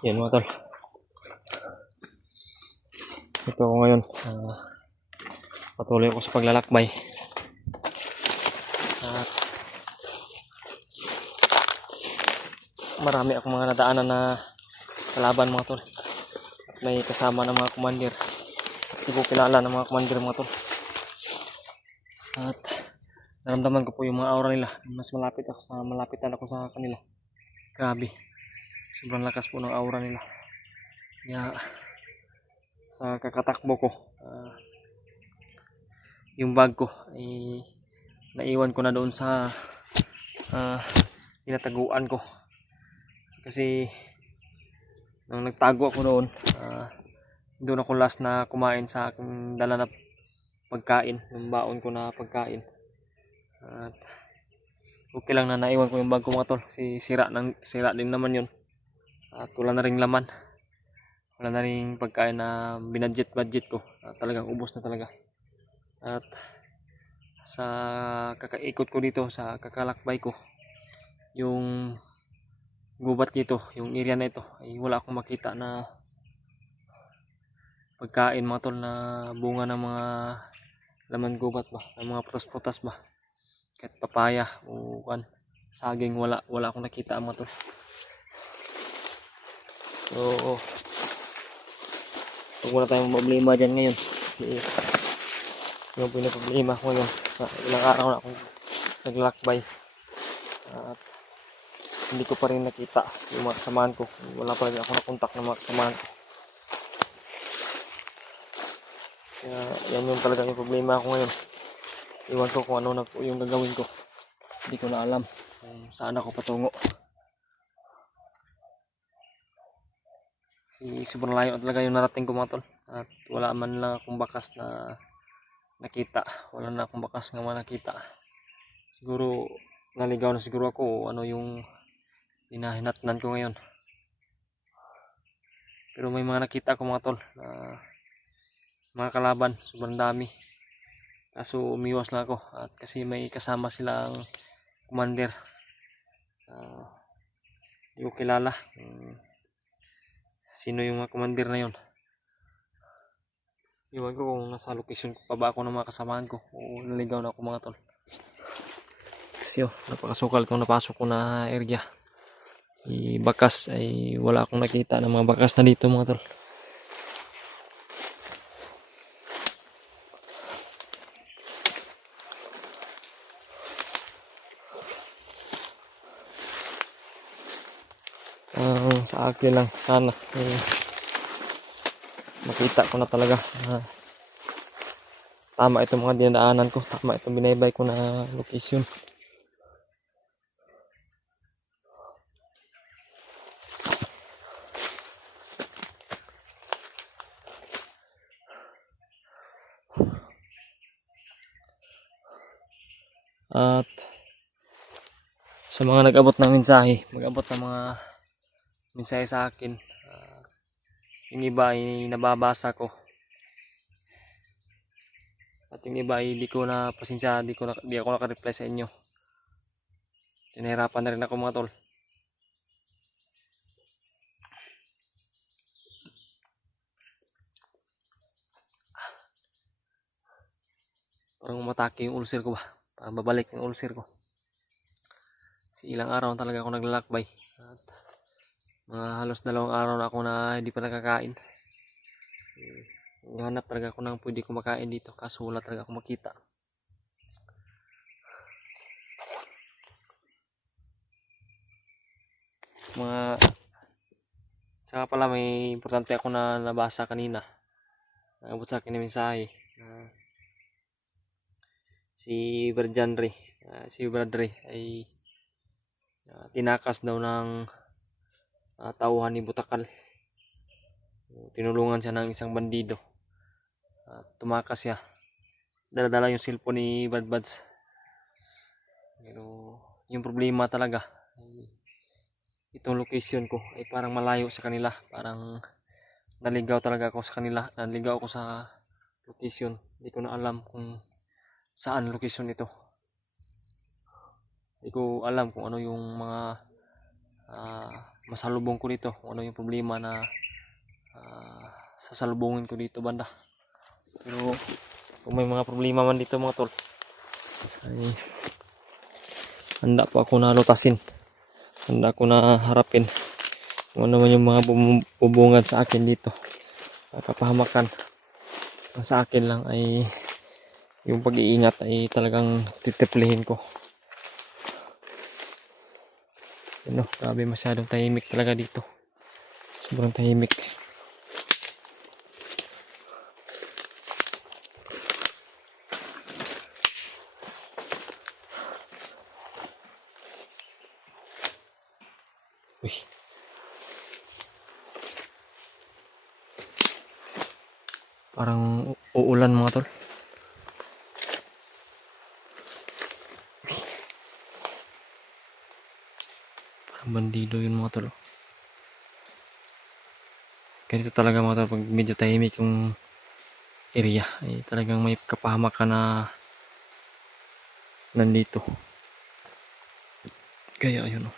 Yan mga tol. Ito ako ngayon. Patuloy ako sa paglalakbay. At marami akong mga nadaanan na kalaban mga tol. At may kasama ng mga commander. Hindi ko kilala ng mga commander mga tol. At naramdaman ko po yung mga aura nila. Mas malapitan ako sa kanila. Grabe. Sobrang lakas po ng aura nila. Kaya sa kakatakbo ko, yung bag ko ay naiwan ko na doon sa tinataguan ko. Kasi nung nagtago ako doon, doon ako last na kumain sa aking dala na pagkain, yung baon ko na pagkain. At okay lang na naiwan ko yung bag ko mga tol, kasi sira din naman yun. At wala na ring laman, wala na ring pagkain na binadget ko. Talagang ubos na talaga. At sa kakaikot ko dito, sa kakalakbay ko, yung gubat dito, yung area na ito, ay wala akong makita na pagkain mga tol, na bunga ng mga laman gubat ba, ng mga prutas-prutas ba, kahit papaya o saging, wala akong nakita mga tol. So huwag muna tayong problema dyan ngayon, kasi yung problema ko ngayon, ilang araw na akong naglalakbay at hindi ko pa rin nakita yung mga kasamahan ko. Wala pa rin ako nakontak ng mga kasamahan ko. Kaya yan yung talaga yung problema ko ngayon. Iwan ko kung ano na yung gagawin ko. Hindi ko na alam kung saan ako patungo. Sobrang layo talaga yung narating ko mga tol. At wala man lang akong bakas na nakita. Wala na akong bakas nga nakita. Siguro naligaw na siguro ako ano yung hinahinatnan ko ngayon. Pero may mga nakita ko mga tol, mga kalaban, sobrang dami. Kaso umiwas lang ako at kasi may kasama silang commander. Hindi ko kilala sino yung mga commander na yun. Iwan ko kung nasa location ko pa ba ako ng mga kasamahan ko o naligaw na ako mga tol. Kasi napakasukal itong napasok ko na area. Bakas ay wala akong nakita ng mga bakas na dito mga tol. Sa akin lang sana makita ko na talaga tama itong mga dinadaanan ko, tama itong binaybay ko na location. At sa mga nag-abot ng mensahe, mag-abot ng mga mensahe sa akin, yung iba ay nababasa ko at yung iba ay di ko na pasensya, di ako naka-reply sa inyo. Tinahirapan na rin ako mga tol. Parang umatake yung ulcer ko ba, parang babalik yung ulcer ko. Ilang araw talaga ako naglalakbay at mga halos 2 araw na ako na hindi pa nakakain. Hanap talaga ako ng pwede ko makain dito, kaso wala talaga ako makita. Saka pala may importante ako na nabasa kanina, nabot sa akin na mensahe. Si Bradre ay tinakas daw ng tauhan ni Butakal. Tinulungan siya ng isang bandido. Tumakas siya. Dala-dala yung cellphone ni Badbads. Pero yung problema talaga, itong location ko ay parang malayo sa kanila. Parang naligaw talaga ako sa kanila. Naligaw ako sa location. Hindi ko na alam kung saan location ito. Hindi ko alam kung ano yung mga masalubong ko dito, kung ano yung problema na sasalubungin ko dito banda. Pero kung may mga problema man dito mga tol, ay handa po ako na lutasin, handa ko na harapin kung ano man yung mga bubungad sa akin dito, kapahamakan. Ang sa akin lang ay yung pag-iingat ay talagang titiplihin ko. Ano, grabe, masyadong tahimik talaga dito, sobrang tahimik. Uy, parang uulan mga tol. Parang bandido yun mga tol. Ganito talaga mga tol, pag medyo tahimik yung area ay talagang may kapahamak ka na nandito. Kaya ayun o,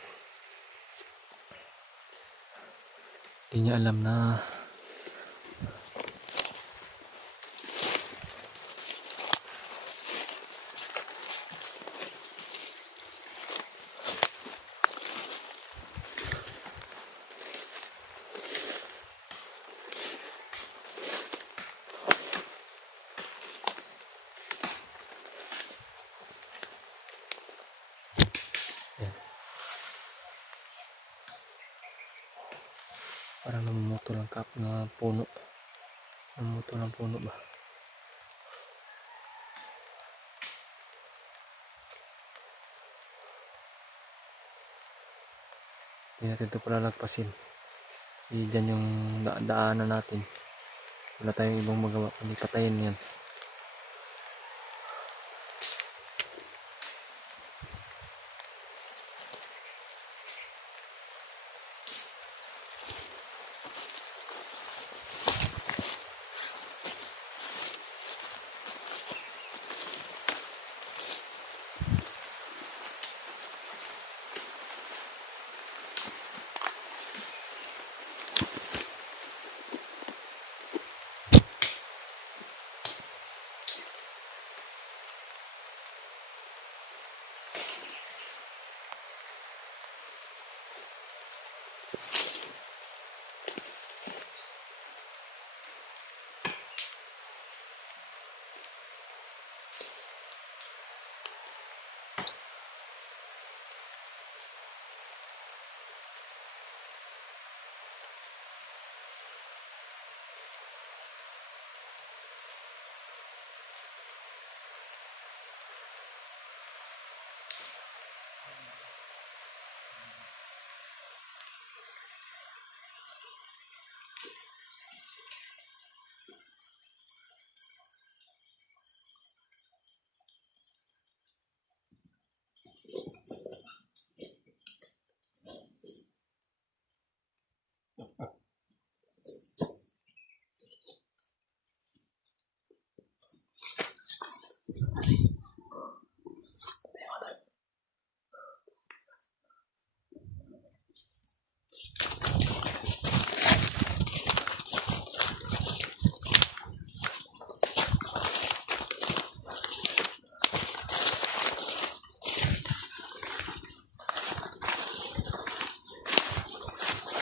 hindi niya alam na parang namumuto lang kap na puno. Namumuto ng puno ba? Hindi natin ito palalagpasin. Kasi dyan yung daanan natin. Wala tayong ibang magawa kundi patayin yan.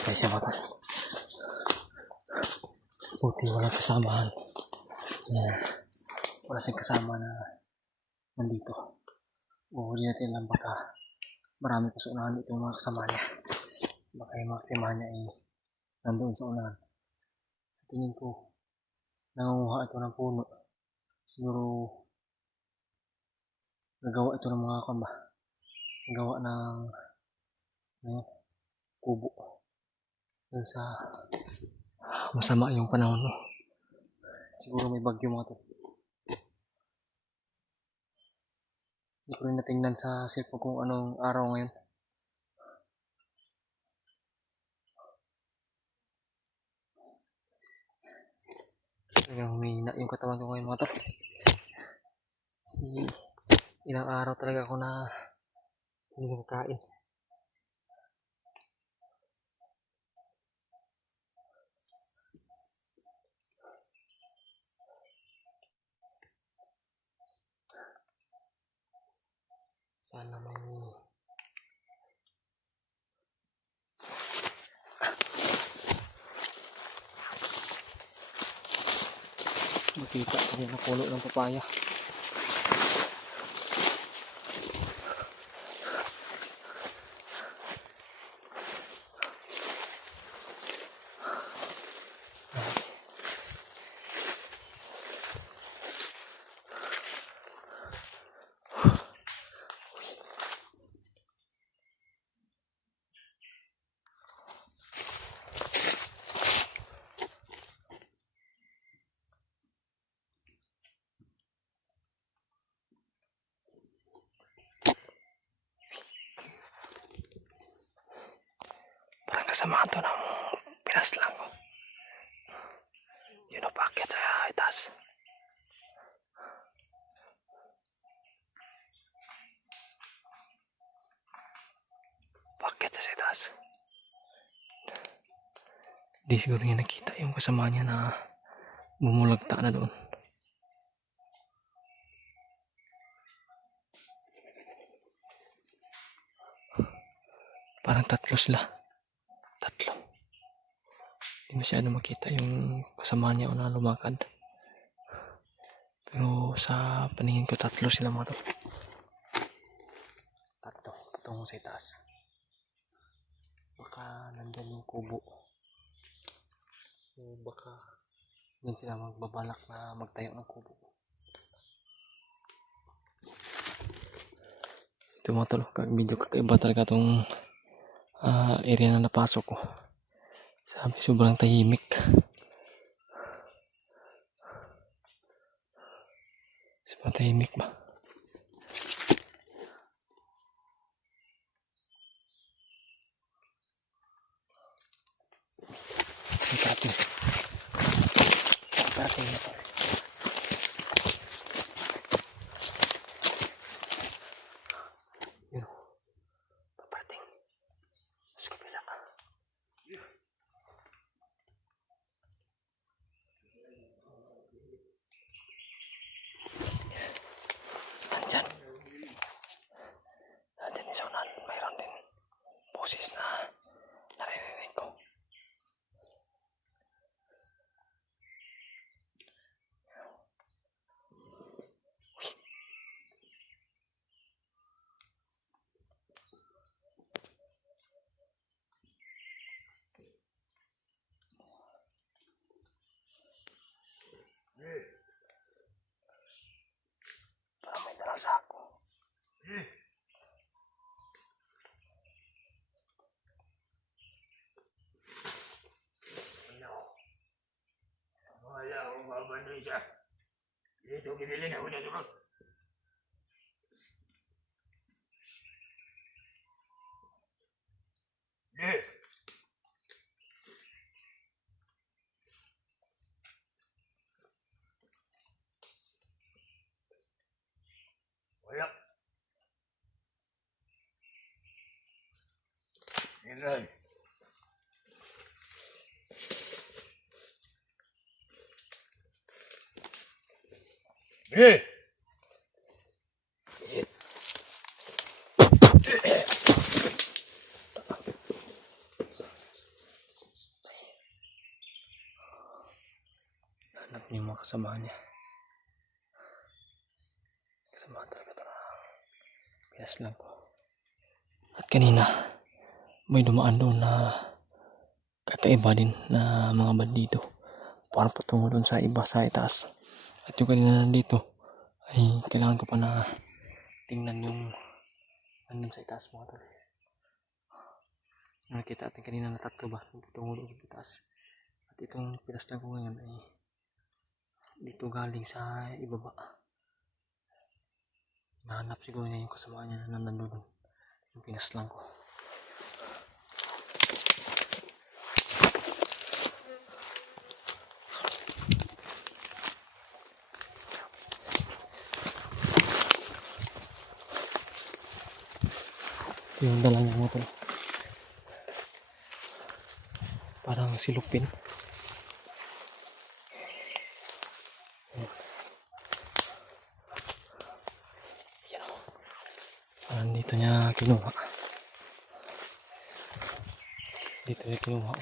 Kaya siya mga tol, buti wala kasamahan. Wala siyang kasama na nandito. Uhuli natin lang baka marami pa sa unahan dito yung mga kasama niya. Baka yung mga kasama niya ay nandoon sa unahan. Sa tingin ko, nangunguha ito ng puno. Siguro nagawa ito ng mga kamba. Nagawa ng kubo. Dahil sa masama yung panahon, no? Siguro may bagyo mga to. Hindi ko rin natingnan sa cellphone kung anong araw ngayon. Talagang humihina yung katawan ko ngayon mga to. Kasi ilang araw talaga ako na hindi nakakain. Sana may makita ko na puno ng papaya. Parang kasamaan to ng pinaslang ko. Yun o, packet sa itaas. Packet sa itaas. Di siguro niya nakita yung kasama niya na bumulagta na doon. Parang tatlo sila. Tatlo. Hindi masyado makita yung kasama niya na lumakad. Pero sa paningin ko tatlo sila mga to. Tatlo. Patungo sa itaas. Baka nandyan yung kubo. O baka hindi sila magbabalak na magtayo ng kubo. Ito mga tol, kag-video kakaiba talaga itong area na napasok ko. Sabi, sobrang tahimik. Sobrang tahimik ba? Ikatin. Ikatin ito. Yun. Paparating. Sa kapila. Nandyan. Nandyan yung saunan. Mayroon din boses na naririnig ko. Parang may dala sa ako. Wala akong babanoy siya. Dito kinilin ako na sunod. Yes. Wala. Ilan. Eh! Hanap niyo mga kasama niya. Kasama talaga ito na pinaslang ko. At kanina, may dumaan doon na kakaiba din na mga bandido. Parang patungo doon sa iba sa itaas. At yung kanina nandito, ay kailangan ko pa na tingnan yung nandun sa itaas mga tol. Nakita natin kanina na tatlo ba patungo doon sa itaas. At itong pinaslang ko ngayon ay dito galing sa ibaba. Nahanap siguro niya yung kasama niya na nandun yung pinaslang ko. Ito yung dala niya mga tol. Parang silupin. Dito niya kinuha. Dito niya kinuha.